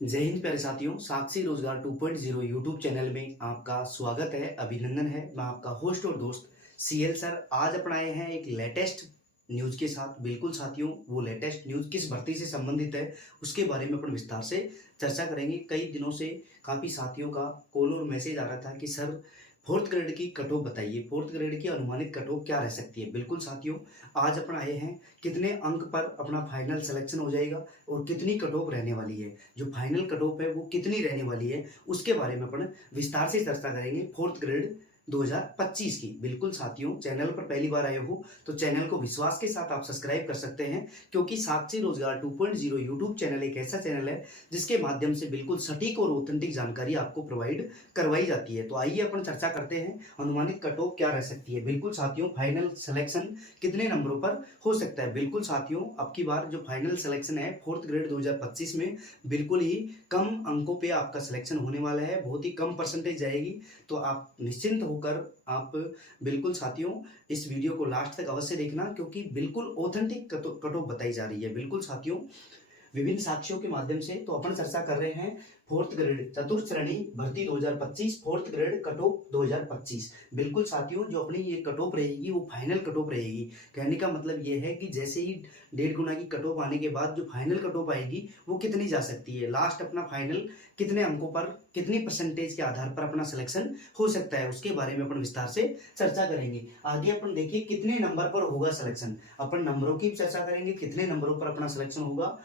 जय हिंद प्यारे साथियों, साक्षी रोजगार 2.0 यूट्यूब चैनल में आपका स्वागत है, अभिनंदन है। मैं आपका होस्ट और दोस्त सीएल सर आज अपन आए हैं एक लेटेस्ट न्यूज के साथ। बिल्कुल साथियों, वो लेटेस्ट न्यूज किस भर्ती से संबंधित है उसके बारे में अपन विस्तार से चर्चा करेंगे। कई दिनों से काफी साथियों का कॉल और मैसेज आ रहा था कि सर फोर्थ ग्रेड की कट ऑफ बताइए, फोर्थ ग्रेड की अनुमानित कट ऑफ क्या रह सकती है। बिल्कुल साथियों, आज अपन आए हैं कितने अंक पर अपना फाइनल सिलेक्शन हो जाएगा और कितनी कट ऑफ रहने वाली है, जो फाइनल कट ऑफ है वो कितनी रहने वाली है, उसके बारे में अपन विस्तार से चर्चा करेंगे फोर्थ ग्रेड 2025 की। बिल्कुल साथियों, चैनल पर पहली बार आए हो तो चैनल को विश्वास के साथ आप सब्सक्राइब कर सकते हैं, क्योंकि साक्षी रोजगार 2.0 यूट्यूब चैनल एक ऐसा चैनल है जिसके माध्यम से बिल्कुल सटीक और ऑथेंटिक जानकारी आपको प्रोवाइड करवाई जाती है। तो आइए अपन चर्चा करते हैं अनुमानित कट ऑफ क्या रह सकती है। बिल्कुल साथियों, फाइनल सिलेक्शन कितने नंबरों पर हो सकता है। बिल्कुल साथियों, अब की बार जो फाइनल सिलेक्शन है फोर्थ ग्रेड 2025 में बिल्कुल ही कम अंकों पे आपका सिलेक्शन होने वाला है, बहुत ही कम परसेंटेज जाएगी। तो आप निश्चिंत होकर आप बिल्कुल साथियों इस वीडियो को लास्ट तक अवश्य देखना, क्योंकि बिल्कुल ऑथेंटिक कट ऑफ बताई जा रही है। बिल्कुल साथियों, विभिन्न साक्ष्यों के माध्यम से तो अपन चर्चा कर रहे हैं फोर्थ ग्रेड चतुर्थ श्रेणी भर्ती 2025 फोर्थ ग्रेड कट ऑफ 2025। बिल्कुल साथियों, जो अपनी ये कट ऑफ रहेगी वो फाइनल कट ऑफ रहेगी। कहने का मतलब ये है कि जैसे ही 1.5 गुना की कट ऑफ आने के बाद जो फाइनल कट ऑफ आएगी वो कितनी जा सकती है, लास्ट अपना फाइनल कितने अंकों पर कितनी परसेंटेज के आधार पर अपना सिलेक्शन हो सकता है, उसके बारे में अपन विस्तार से चर्चा करेंगे। आगे अपन देखिए कितने नंबर पर होगा सिलेक्शन, अपन नंबरों की चर्चा करेंगे, कितने नंबरों पर अपना सिलेक्शन होगा।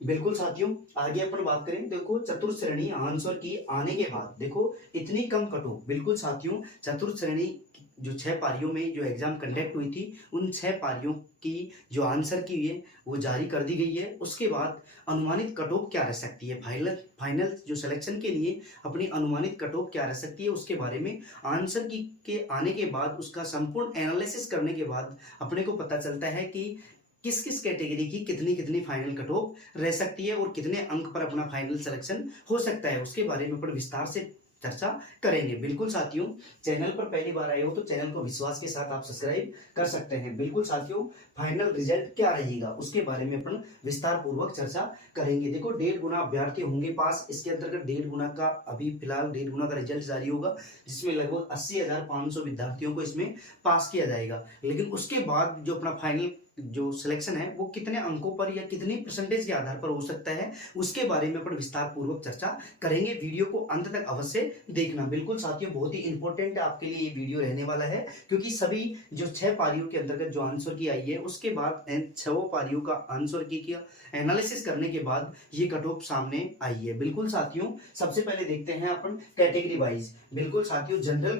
बिल्कुल साथियों, आगे अपन बात करें, देखो चतुर्थ श्रेणी आंसर की आने के बाद देखो इतनी कम कट ऑफ। बिल्कुल साथियों, चतुर्थ श्रेणी जो 6 पारियों में जो एग्जाम कंडक्ट हुई थी उन 6 पारियों की जो आंसर की है वो जारी कर दी गई है। उसके बाद अनुमानित कट ऑफ क्या रह सकती है, फाइनल जो सिलेक्शन के लिए अपनी अनुमानित कट ऑफ क्या रह सकती है उसके बारे में आंसर की के आने के बाद उसका संपूर्ण एनालिसिस करने के बाद अपने को पता चलता है कि किस किस कैटेगरी की कितनी कितनी फाइनल कट ऑफ रह सकती है और कितने अंक पर अपना फाइनल सिलेक्शन हो सकता है, उसके बारे में अपन विस्तार से चर्चा करेंगे। बिल्कुल साथियों, चैनल पर पहली बार आए हो तो चैनल को विश्वास के साथ आप सब्सक्राइब कर सकते हैं। बिल्कुल साथियों, फाइनल रिजल्ट क्या रहेगा उसके बारे में अपन विस्तार पूर्वक चर्चा करेंगे। देखो 1.5 गुना अभ्यर्थी होंगे पास, इसके अंतर्गत 1.5 गुना का अभी फिलहाल 1.5 गुना का रिजल्ट जारी होगा, जिसमें लगभग 80,500 विद्यार्थियों को इसमें पास किया जाएगा। लेकिन उसके बाद जो अपना फाइनल जो सिलेक्शन है वो कितने अंकों पर या कितनी परसेंटेज के आधार पर हो सकता है उसके बारे में अपन विस्तार पूर्वक चर्चा करेंगे। वीडियो को अंत तक अवश्य देखना। बिल्कुल साथियों, बहुत ही इंपॉर्टेंट आपके लिए ये वीडियो रहने वाला है, क्योंकि सभी जो 6 पारियों के अंतर्गत जो आंसर की आई है उसके बाद 6 पारियों का आंसर की एनालिसिस करने के बाद ये कट ऑफ सामने आई है। बिल्कुल साथियों, सबसे पहले देखते हैं अपन कैटेगरी वाइज। बिल्कुल साथियों, जनरल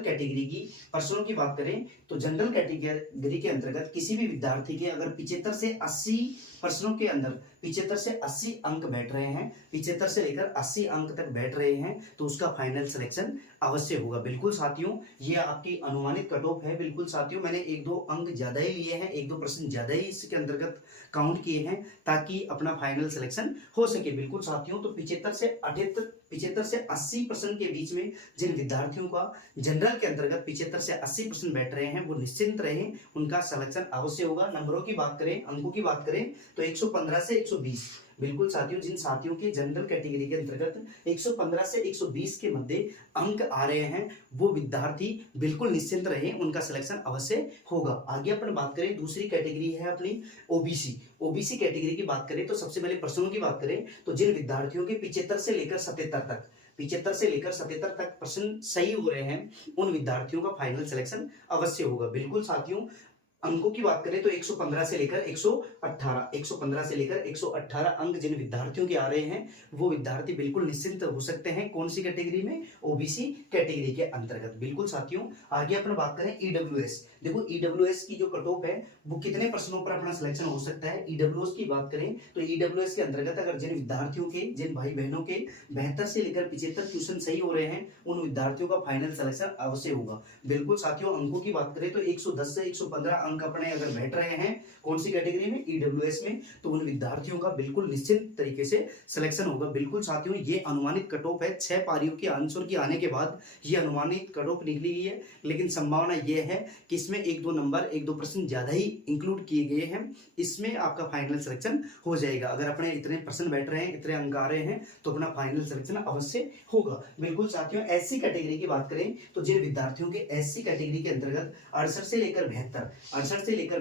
कैटेगरी की प्रश्नों की बात करें तो जनरल कैटेगरी के अंतर्गत किसी भी विद्यार्थी के अगर 75 से 80 प्रश्नों के अंदर 75 से 80 अंक बैठ रहे हैं, 75 से लेकर 80 अंक तक बैठ रहे हैं, तो उसका फाइनल सिलेक्शन अवश्य होगा। बिल्कुल साथियों, ये आपकी अनुमानित कट ऑफ है। बिल्कुल साथियों, मैंने 1-2 अंक ज्यादा ही लिए हैं, 1-2 प्रश्न ज्यादा ही इसके अंतर्गत काउंट किए हैं ताकि अपना फाइनल सिलेक्शन हो सके। बिल्कुल साथियों, तो 75 से 80% के बीच में जिन विद्यार्थियों का जनरल के अंतर्गत 75 से 80% बैठ रहे हैं वो निश्चिंत रहें, उनका सिलेक्शन अवश्य होगा। नंबरों की बात करें, अंकों की बात करें तो 115 से 120। बिल्कुल साथियों, जिन साथियों के जनरल कैटेगरी के अंतर्गत 115 से 120 के मध्य अंक आ रहे हैं वो विद्यार्थी बिल्कुल निश्चिंत रहें, उनका सिलेक्शन अवश्य होगा। आगे अपन बात करें, दूसरी कैटेगरी है अपनी ओबीसी कैटेगरी की बात करें तो सबसे पहले प्रश्नों की बात करें तो जिन विद्यार्थियों के 75 से लेकर 77 तक प्रश्न सही हो रहे हैं उन विद्यार्थियों का फाइनल सिलेक्शन अवश्य होगा। बिल्कुल साथियों, अंकों की बात करें तो 115 से लेकर 118 अंक जिन विद्यार्थियों के आ रहे हैं वो विद्यार्थी बिल्कुल निश्चिंत हो सकते हैं। कौन सी कैटेगरी में, ओबीसी कैटेगरी के अंतर्गत। बिल्कुल साथियों, आगे अपन बात करें ईडब्ल्यूएस। देखो ईडब्ल्यूएस की जो कट ऑफ है वो कितने प्रश्नों पर अपना सिलेक्शन हो सकता है। ईडब्ल्यूएस की बात करें तो ईडब्ल्यूएस के अंतर्गत अगर जिन विद्यार्थियों के, जिन भाई बहनों के 72 से लेकर 75 क्वेश्चन सही हो रहे हैं उन विद्यार्थियों का फाइनल सिलेक्शन अवश्य होगा। बिल्कुल साथियों, अंकों की बात करें तो 110 से 115 अंक अपने अगर बैठ रहे हैं कौन सी कैटेगरी में, ईडब्ल्यूएस में, तो उन विद्यार्थियों का बिल्कुल निश्चित तरीके से सिलेक्शन होगा। बिल्कुल साथियों, ये अनुमानित कट ऑफ है, 6 पारियों के आंसर की आने के बाद ये अनुमानित कट ऑफ निकली गई है, लेकिन संभावना ये है कि इसमें 1-2 नंबर 1-2 प्रश्न ज्यादा ही इंक्लूड किए गए हैं, इसमें आपका फाइनल सिलेक्शन हो जाएगा। अगर अपने इतने प्रश्न बैठ रहे हैं, इतने अंक आ रहे हैं, तो अपना फाइनल सिलेक्शन अवश्य होगा। बिल्कुल साथियों, एससी कैटेगरी की बात करें तो जिन विद्यार्थियों के एससी कैटेगरी के अंतर्गत 68 से लेकर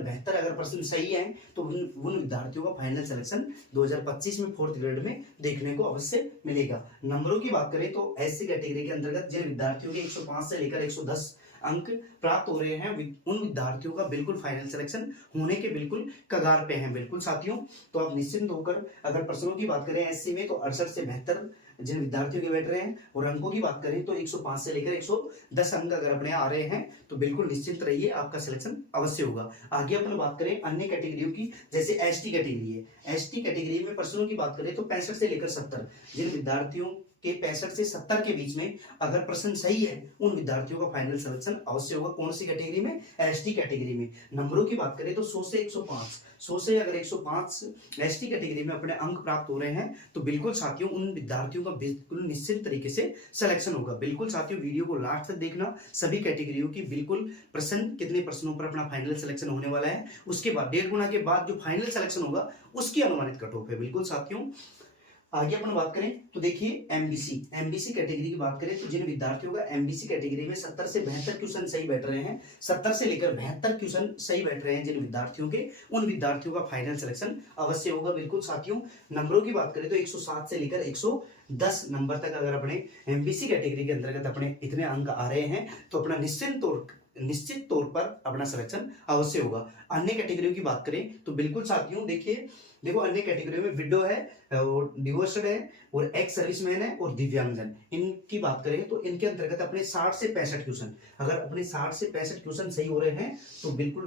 72 अगर प्रश्न सही है तो उन विद्यार्थियों का फाइनल सिलेक्शन 2025 में 4th ग्रेड में देखने को अवश्य मिलेगा। नंबरों की बात करें तो एससी कैटेगरी के अंतर्गत जिन विद्यार्थियों के 105 से लेकर 110 अंक प्राप्त हो रहे हैं उन विद्यार्थियों का बिल्कुल फाइनल सिलेक्शन होने के बिल्कुल कगार पे हैं। बिल्कुल साथियों, तो आप निश्चिंत होकर, अगर प्रश्नों की बात करें एससी में तो 68 से 72 जिन विद्यार्थियों के बैठ रहे हैं, और अंकों की बात करें तो 105 से लेकर 110 अंक अगर अपने आ रहे हैं तो बिल्कुल निश्चिंत रहिए, आपका सिलेक्शन अवश्य होगा। आगे अपन बात करें अन्य कैटेगरियों की, जैसे एसटी कैटेगरी है। एसटी कैटेगरी में प्रश्नों की बात करें तो 65 से लेकर 70 जिन विद्यार्थियों के 65 से 70 के बीच में अगर प्रश्न सही है उन विद्यार्थियों का फाइनल सिलेक्शन अवश्य होगा। कौन सी कैटेगरी में, एसटी कैटेगरी में। नंबरों की बात करें तो 100 से 105 एसटी कैटेगरी में अपने अंक प्राप्त हो रहे हैं तो बिल्कुल साथियों उन विद्यार्थियों का बिल्कुल निश्चित तरीके से सिलेक्शन होगा। बिल्कुल साथियों, वीडियो को लास्ट तक देखना, सभी कैटेगरियों की बिल्कुल प्रश्न कितने प्रश्नों पर अपना फाइनल सिलेक्शन होने वाला है, उसके बाद 1.5 गुना के बाद जो फाइनल सिलेक्शन होगा उसकी अनुमानित कट ऑफ है। बिल्कुल साथियों, आगे अपन बात करें तो देखिए एमबीसी कैटेगरी की बात करें तो जिन विद्यार्थियों का एमबीसी कैटेगरी में 70 से 72 क्वेश्चन सही बैठ रहे हैं, 70 से लेकर 72 क्वेश्चन सही बैठ रहे हैं जिन विद्यार्थियों के, उन विद्यार्थियों का फाइनल सिलेक्शन अवश्य होगा। बिल्कुल साथियों, नंबरों की बात करें तो 107 से लेकर 110 नंबर तक अगर अपने एमबीसी कैटेगरी के अंतर्गत अपने इतने अंक आ रहे हैं तो अपना निश्चित तौर पर अपना सिलेक्शन अवश्य होगा। अन्य कैटेगरियों की बात करें तो बिल्कुल साथियों देखो अन्य कैटेगरी में विडो है और डिवोर्स्ड है और एक्स सर्विसमैन है और दिव्यांगजन, इनकी बात करें तो इनके अंतर्गत अपने 60 से 65 क्वेश्चन, अगर अपने 60 से 65 क्वेश्चन सही हो रहे हैं तो बिल्कुल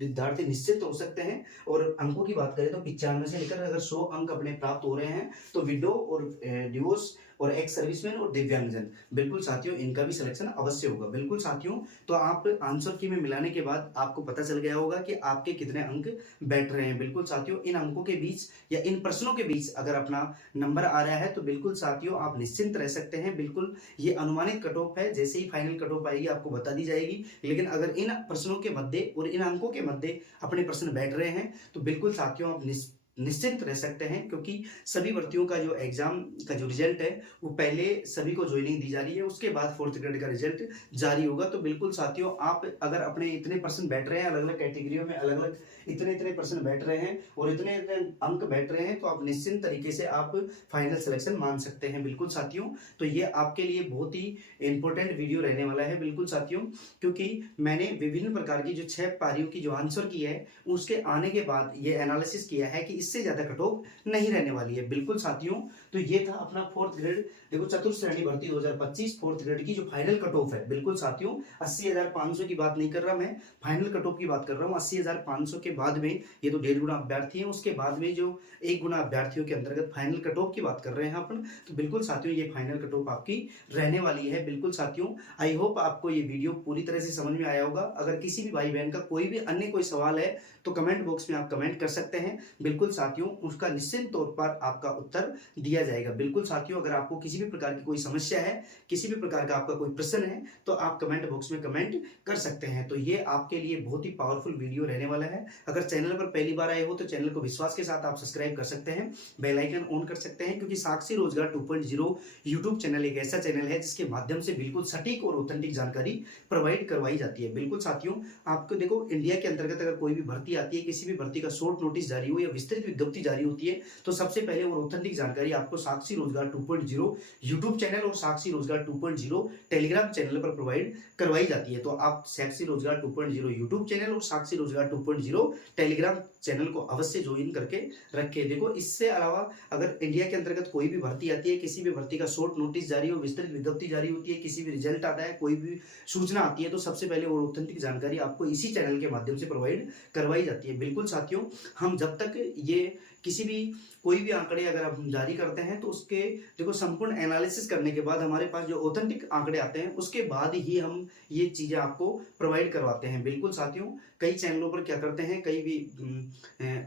विद्यार्थी निश्चित हो सकते हैं। और अंकों की बात करें तो 95 से लेकर अगर 100 अंक अपने प्राप्त हो रहे हैं तो विडो और डिवोर्स और एक्स सर्विसमैन और दिव्यांगजन, बिल्कुल साथियों इनका भी सिलेक्शन अवश्य होगा। बिल्कुल साथियों, तो आप आंसर की में मिलाने के बाद आपको पता चल गया होगा कि आपके कितने अंक बैठ रहे हैं। बिल्कुल साथियों, इन अंकों के बीच या इन प्रश्नों के बीच अगर अपना नंबर आ रहा है तो बिल्कुल साथियों आप निश्चिंत रह सकते हैं। बिल्कुल ये अनुमानित कट ऑफ है, जैसे ही फाइनल कट ऑफ आएगी आपको बता दी जाएगी। लेकिन अगर इन प्रश्नों के मध्य और इन अंकों के मध्य अपने प्रश्न बैठ रहे हैं तो बिल्कुल साथियों आप निश्चिंत रह सकते हैं, क्योंकि सभी भर्तियों का जो एग्जाम का जो रिजल्ट है वो पहले सभी को ज्वाइनिंग दी जा रही है, उसके बाद 4th ग्रेड का रिजल्ट जारी होगा। तो बिल्कुल साथियों आप अगर अपने इतने परसेंट बैठ रहे हैं, अलग अलग कैटेगरियों में अलग अलग इतने परसेंट बैठ रहे हैं और इतने अंक बैठ रहे हैं तो आप निश्चिंत तरीके से आप फाइनल सिलेक्शन मान सकते हैं। बिल्कुल साथियों, तो ये आपके लिए बहुत ही इंपॉर्टेंट वीडियो रहने वाला है। बिल्कुल साथियों, क्योंकि मैंने विभिन्न प्रकार की जो 6 पारियों की जो आंसर की है उसके आने के बाद ये एनालिसिस किया है कि इससे ज्यादा कट ऑफ नहीं रहने वाली है। बिल्कुल साथियों, तो ये था अपना 4th ग्रेड, देखो चतुर्थ श्रेणी भर्ती 2025 4th ग्रेड की जो फाइनल कट ऑफ है। बिल्कुल साथियों, 80,500 की बात नहीं कर रहा मैं, फाइनल कट ऑफ की बात कर रहा हूँ। 80,500 के बाद में ये तो 1.5 गुना अभ्यर्थी है, उसके बाद में जो 1 गुना अभ्यर्थियों के अंतर्गत फाइनल कट ऑफ की बात कर रहे हैं अपन, तो बिल्कुल साथियों ये फाइनल कट ऑफ आपकी रहने वाली है। बिल्कुल साथियों, आई होप आपको ये वीडियो पूरी तरह से समझ में आया होगा। अगर किसी भी भाई बहन का कोई भी अन्य कोई सवाल है तो कमेंट बॉक्स में आप कमेंट कर सकते हैं। बिल्कुल साथियों, उसका निश्चित तौर पर आपका उत्तर दिया जाएगा। बिल्कुल साथियों, अगर आपको किसी भी प्रकार की कोई समस्या है, किसी भी प्रकार का आपका कोई प्रश्न है तो आप कमेंट बॉक्स में कमेंट कर सकते हैं। तो ये आपके लिए बहुत ही पावरफुल वीडियो रहने वाला है। अगर चैनल पर पहली बार आए हो तो चैनल को विश्वास के साथ आप सब्सक्राइब कर सकते हैं, बेल आइकन ऑन कर सकते हैं, क्योंकि साक्षी रोजगार 2.0 यूट्यूब चैनल एक ऐसा चैनल है जिसके माध्यम से बिल्कुल सटीक और ऑथेंटिक जानकारी प्रोवाइड करवाई जाती है। बिल्कुल साथियों, आपको देखो इंडिया के अंतर्गत अगर कोई भी भर्ती आती है, किसी भी भर्ती का शॉर्ट नोटिस जारी हो या विस्तृत विज्ञप्ति जारी होती है तो सबसे पहले और ऑथेंटिक जानकारी आपको साक्षी रोजगार 2.0 यूट्यूब चैनल और साक्षी रोजगार 2.0 टेलीग्राम चैनल पर प्रोवाइड करवाई जाती है। तो आप साक्षी रोजगार 2.0 यूट्यूब चैनल और साक्षी रोजगार 2.0 टेलीग्राम चैनल को अवश्य ज्वाइन करके रखें। देखो, इससे अलावा अगर इंडिया के अंतर्गत कोई भी भर्ती आती है, किसी भी भर्ती का शॉर्ट नोटिस जारी हो, विस्तृत विज्ञप्ति जारी होती है, किसी भी रिजल्ट आता है, कोई भी सूचना आती है, तो सबसे पहले वो ऑथेंटिक जानकारी आपको इसी चैनल के माध्यम से प्रोवाइड करवाई जाती है। बिल्कुल साथियों, हम जब तक ये किसी भी कोई भी आंकड़े अगर हम जारी करते हैं तो उसके देखो संपूर्ण एनालिसिस करने के बाद हमारे पास जो ऑथेंटिक आंकड़े आते हैं उसके बाद ही हम ये चीजें आपको प्रोवाइड करवाते हैं। बिल्कुल साथियों, कई चैनलों पर क्या करते हैं, कई भी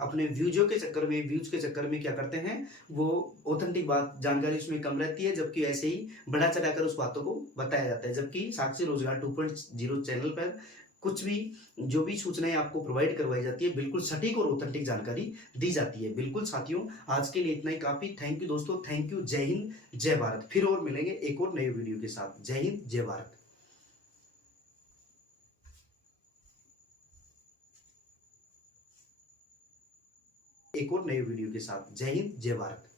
अपने व्यूज के चक्कर में क्या करते हैं, वो ऑथेंटिक बात जानकारी उसमें कम रहती है, जबकि ऐसे ही बढ़ा चढ़ाकर उस बातों को बताया जाता है। जबकि साक्षी रोजगार 2.0 चैनल पर कुछ भी जो भी सूचनाएं आपको प्रोवाइड करवाई जाती है, बिल्कुल सटीक और ऑथेंटिक जानकारी दी जाती है। बिल्कुल साथियों, आज के लिए इतना ही काफी। थैंक यू दोस्तों, थैंक यू। जय हिंद, जय भारत। फिर और मिलेंगे एक और नए वीडियो के साथ। जय हिंद, जय भारत। एक और नए वीडियो के साथ। जय हिंद, जय भारत।